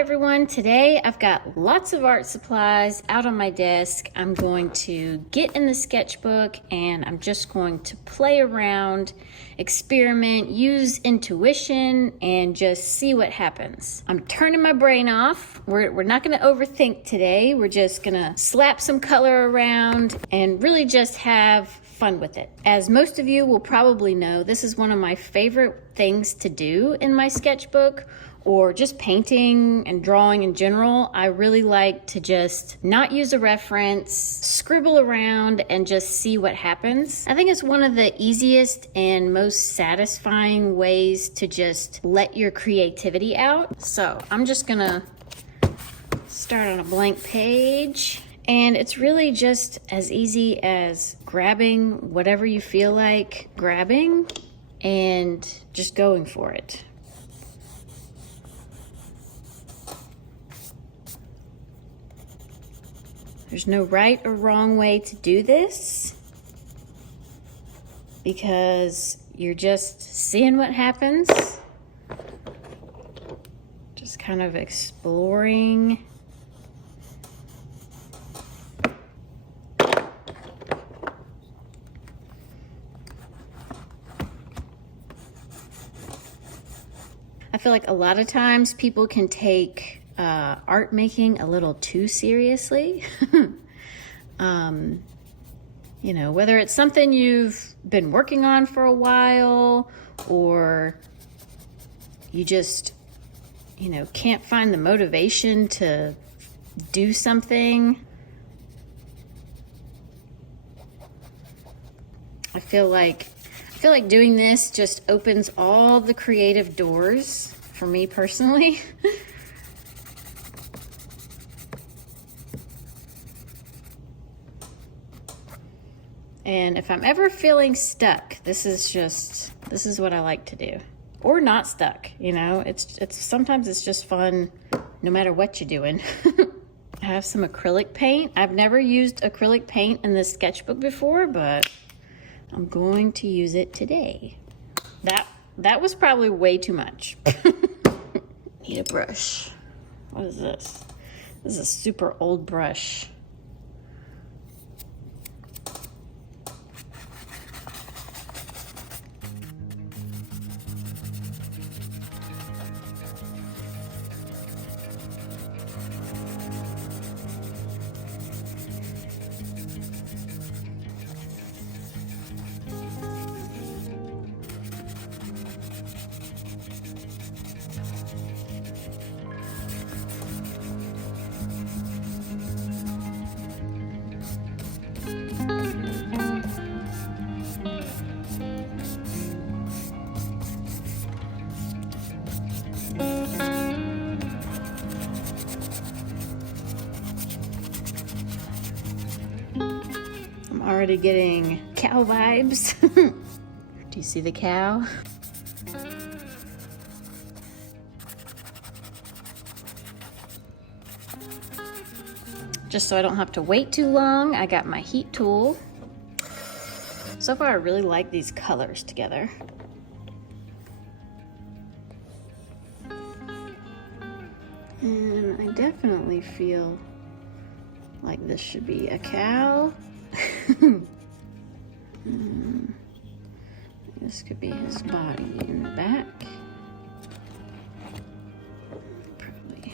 everyone. Today I've got lots of art supplies out on my desk. I'm going to get in the sketchbook and I'm just going to play around, experiment, use intuition, and just see what happens. I'm turning my brain off. We're not going to overthink today. We're just going to slap some color around and really just have fun with it. As most of you will probably know, this is one of my favorite things to do in my sketchbook, or just painting and drawing in general. I really like to just not use a reference, scribble around, and just see what happens. I think it's one of the easiest and most satisfying ways to just let your creativity out. So I'm just gonna start on a blank page. And it's really just as easy as grabbing whatever you feel like grabbing and just going for it. There's no right or wrong way to do this because you're just seeing what happens, just kind of exploring. I feel like a lot of times people can take art making a little too seriously. You know, whether it's something you've been working on for a while, or you just, you know, can't find the motivation to do something. I feel like doing this just opens all the creative doors for me personally. And if I'm ever feeling stuck, this is what I like to do. Or not stuck, you know, it's sometimes it's just fun no matter what you're doing. I have some acrylic paint. I've never used acrylic paint in this sketchbook before, but I'm going to use it today. That was probably way too much. Need a brush. What is this? This is a super old brush. Already getting cow vibes. Do you see the cow? Just so I don't have to wait too long, I got my heat tool. So far I really like these colors together. And I definitely feel like this should be a cow. This could be his body in the back. Probably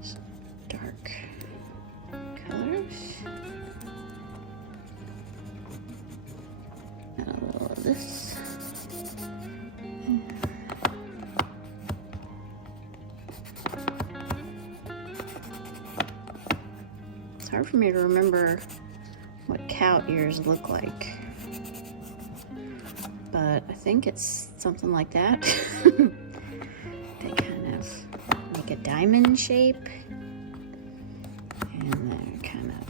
some dark colors. And a little of this. It's hard for me to remember what cow ears look like, but I think it's something like that. They kind of make a diamond shape, and they're kind of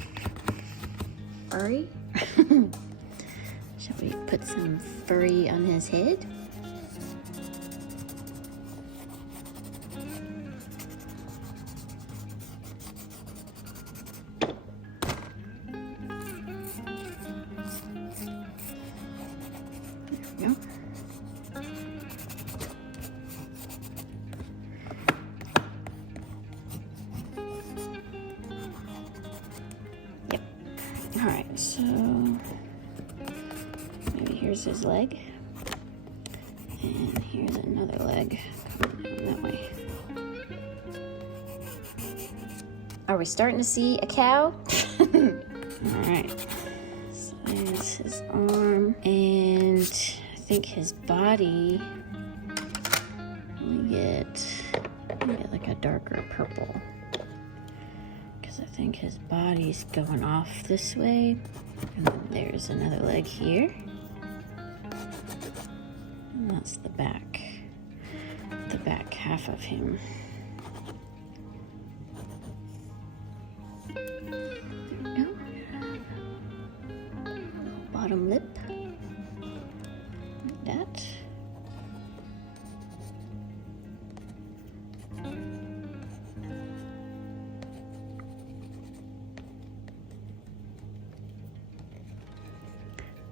furry. Shall we put some furry on his head? So maybe here's his leg, and here's another leg coming that way. Are we starting to see a cow? All right, so there's his arm, and I think his body, we get like a darker purple, because I think his body's going off this way, and then there's another leg here, and that's the back half of him. Bottom lip, like that.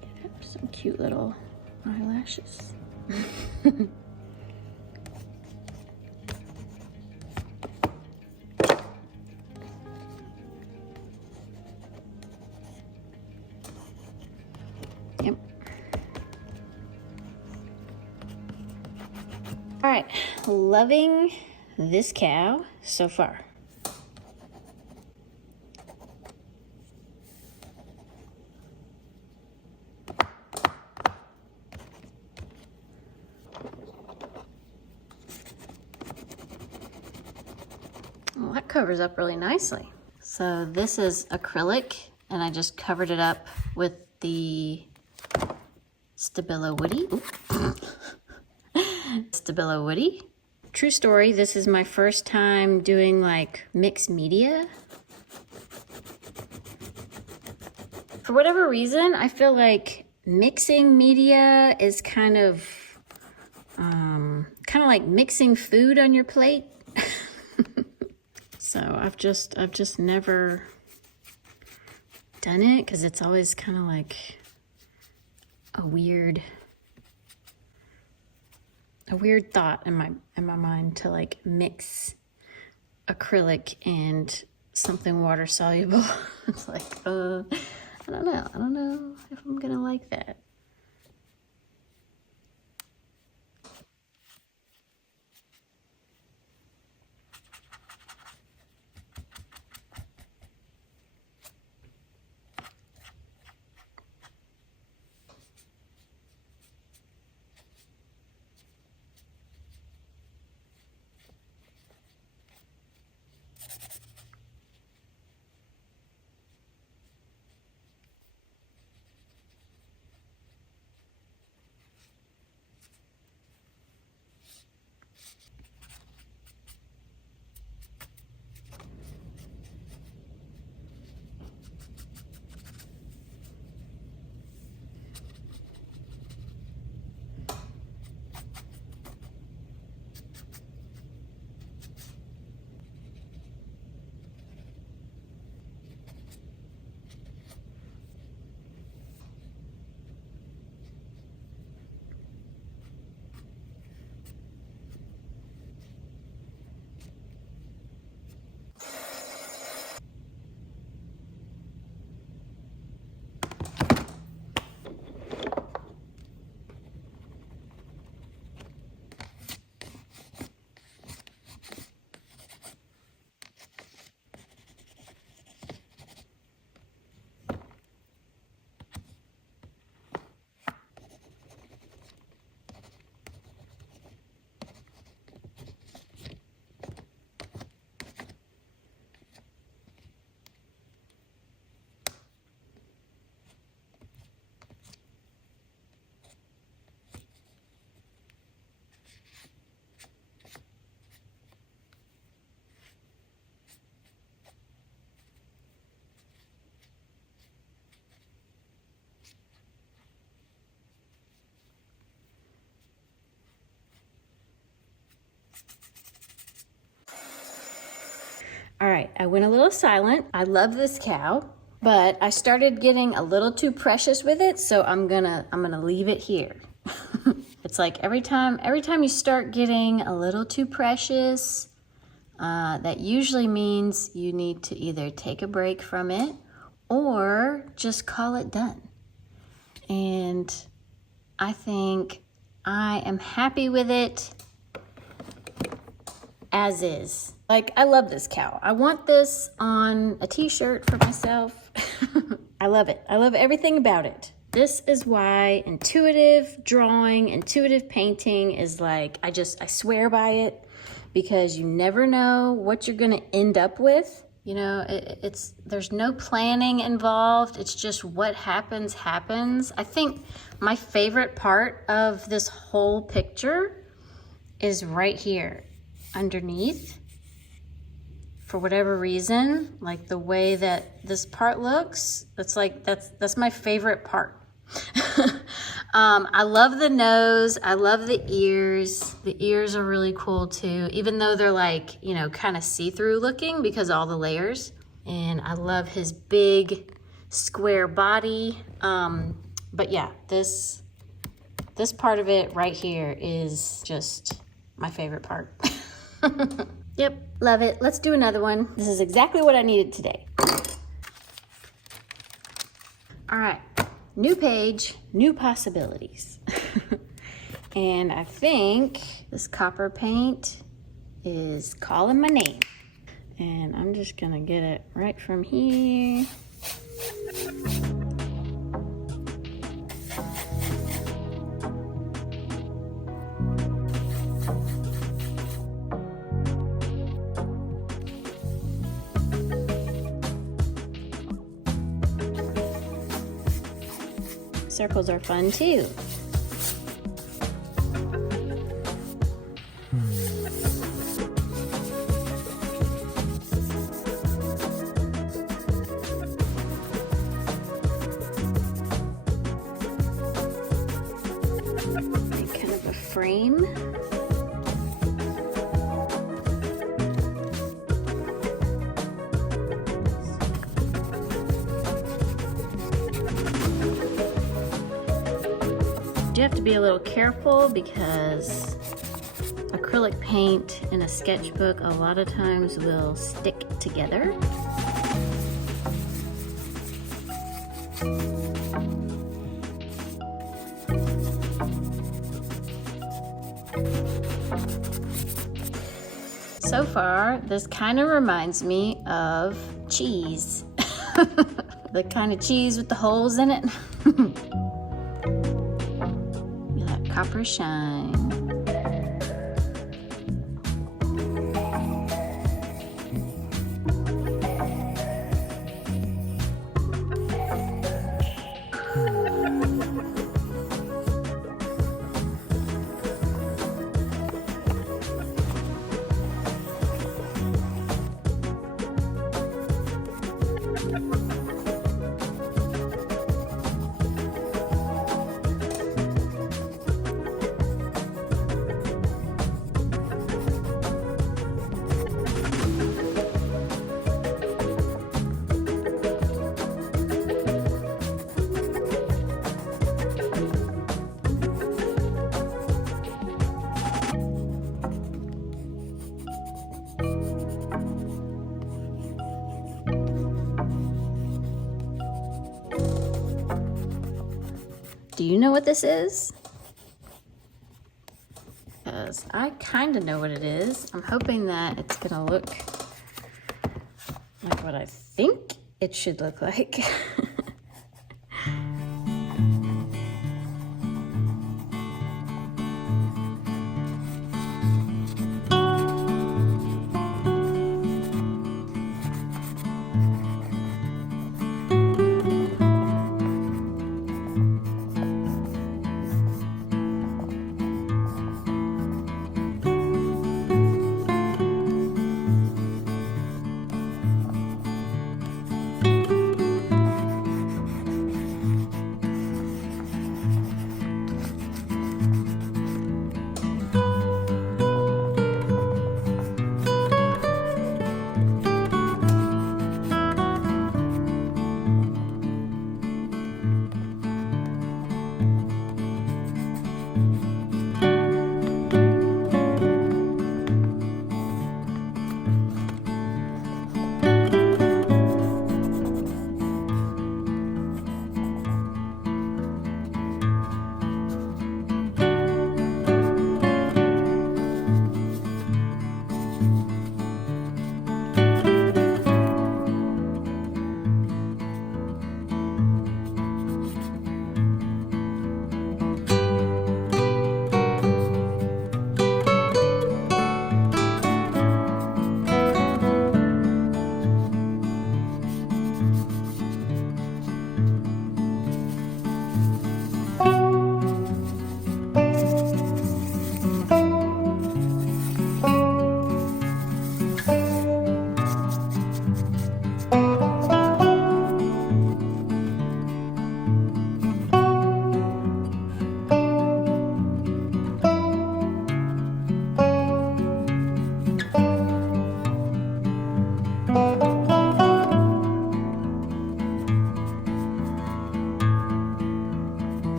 Get up some cute little eyelashes. Yep. All right, loving this cow so far. Well, that covers up really nicely. So this is acrylic, and I just covered it up with the Stabilo Woody. Stabilo Woody. True story, this is my first time doing like mixed media. For whatever reason, I feel like mixing media is kind of like mixing food on your plate. So I've just never done it, because it's always kind of like a weird thought in my mind to like mix acrylic and something water soluble. It's like, I don't know if I'm gonna like that. All right, I went a little silent. I love this cow, but I started getting a little too precious with it, so I'm gonna leave it here. It's like every time you start getting a little too precious, that usually means you need to either take a break from it or just call it done. And I think I am happy with it as is. Like, I love this cow. I want this on a t-shirt for myself. I love it. I love everything about it. This is why intuitive drawing, intuitive painting is like, I swear by it, because you never know what you're gonna end up with. You know, there's no planning involved. It's just what happens, happens. I think my favorite part of this whole picture is right here underneath. For whatever reason, like the way that this part looks, that's my favorite part. I love the nose. I love the ears. The ears are really cool too, even though they're like, you know, kind of see-through looking because of all the layers. And I love his big square body. But yeah, this part of it right here is just my favorite part. Yep, love it. Let's do another one. This is exactly what I needed today. All right, new page, new possibilities. And I think this copper paint is calling my name. And I'm just gonna get it right from here. Circles are fun too. Kind of a frame. You have to be a little careful because acrylic paint in a sketchbook a lot of times will stick together. So far, this kind of reminds me of cheese. The kind of cheese with the holes in it. Copper shine. Do you know what this is? Because I kind of know what it is. I'm hoping that it's gonna look like what I think it should look like.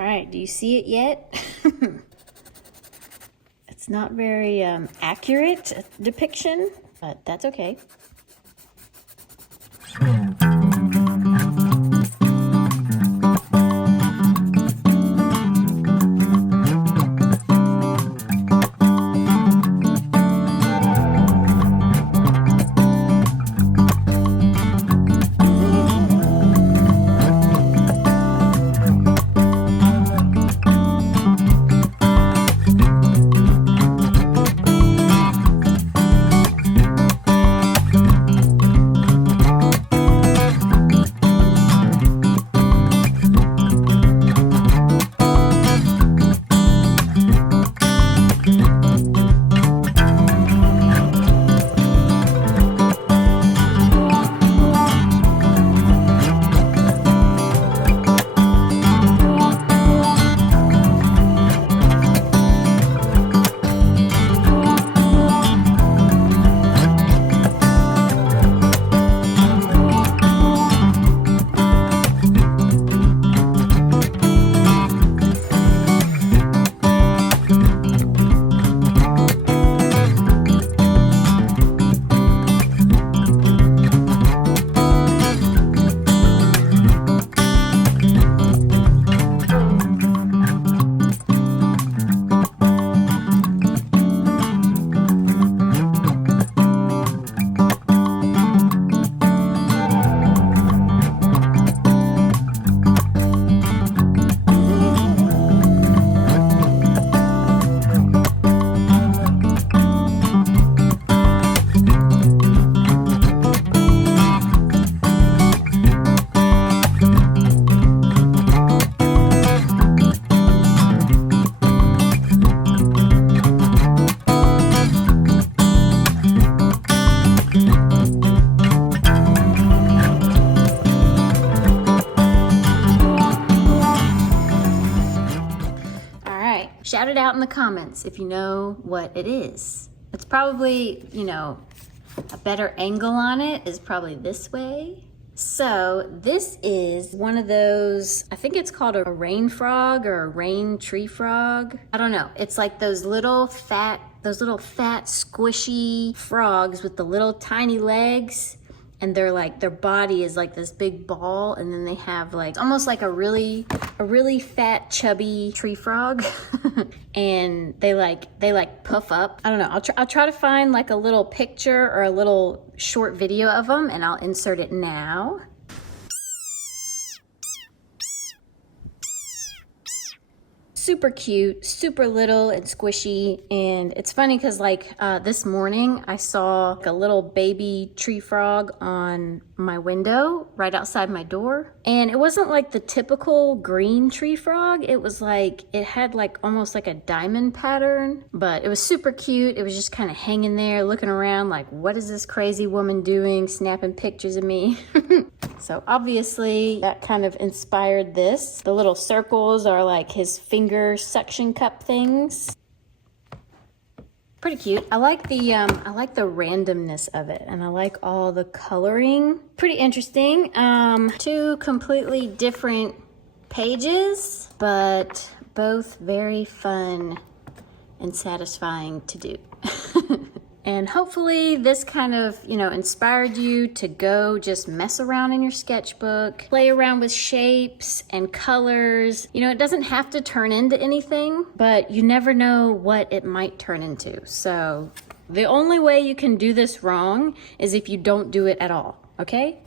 All right, do you see it yet? It's not very accurate depiction, but that's okay. Shout it out in the comments if you know what it is. It's probably, you know, a better angle on it is probably this way. So this is one of those, I think it's called a rain frog or a rain tree frog. I don't know. It's like those little fat squishy frogs with the little tiny legs. And they're like, their body is like this big ball, and then they have like almost like a really fat chubby tree frog. And they like puff up. I don't know, I'll try to find like a little picture or a little short video of them, and I'll insert it now. Super cute, super little and squishy. And it's funny because like this morning I saw like a little baby tree frog on my window right outside my door, and it wasn't like the typical green tree frog. It was like, it had like almost like a diamond pattern, but it was super cute. It was just kind of hanging there looking around like, what is this crazy woman doing, snapping pictures of me? So obviously that kind of inspired this. The little circles are like his finger suction cup things. Pretty cute. I like the randomness of it, and I like all the coloring. Pretty interesting. Two completely different pages, but both very fun and satisfying to do. And hopefully this kind of, you know, inspired you to go just mess around in your sketchbook, play around with shapes and colors. You know, it doesn't have to turn into anything, but you never know what it might turn into. So the only way you can do this wrong is if you don't do it at all, okay?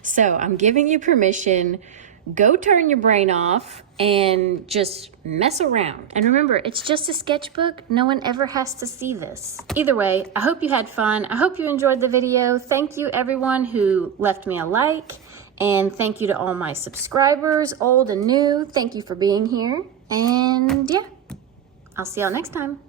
So I'm giving you permission. Go turn your brain off and just mess around. And remember, it's just a sketchbook. No one ever has to see this. Either way, I hope you had fun. I hope you enjoyed the video. Thank you everyone who left me a like, and thank you to all my subscribers, old and new. Thank you for being here. And yeah, I'll see y'all next time.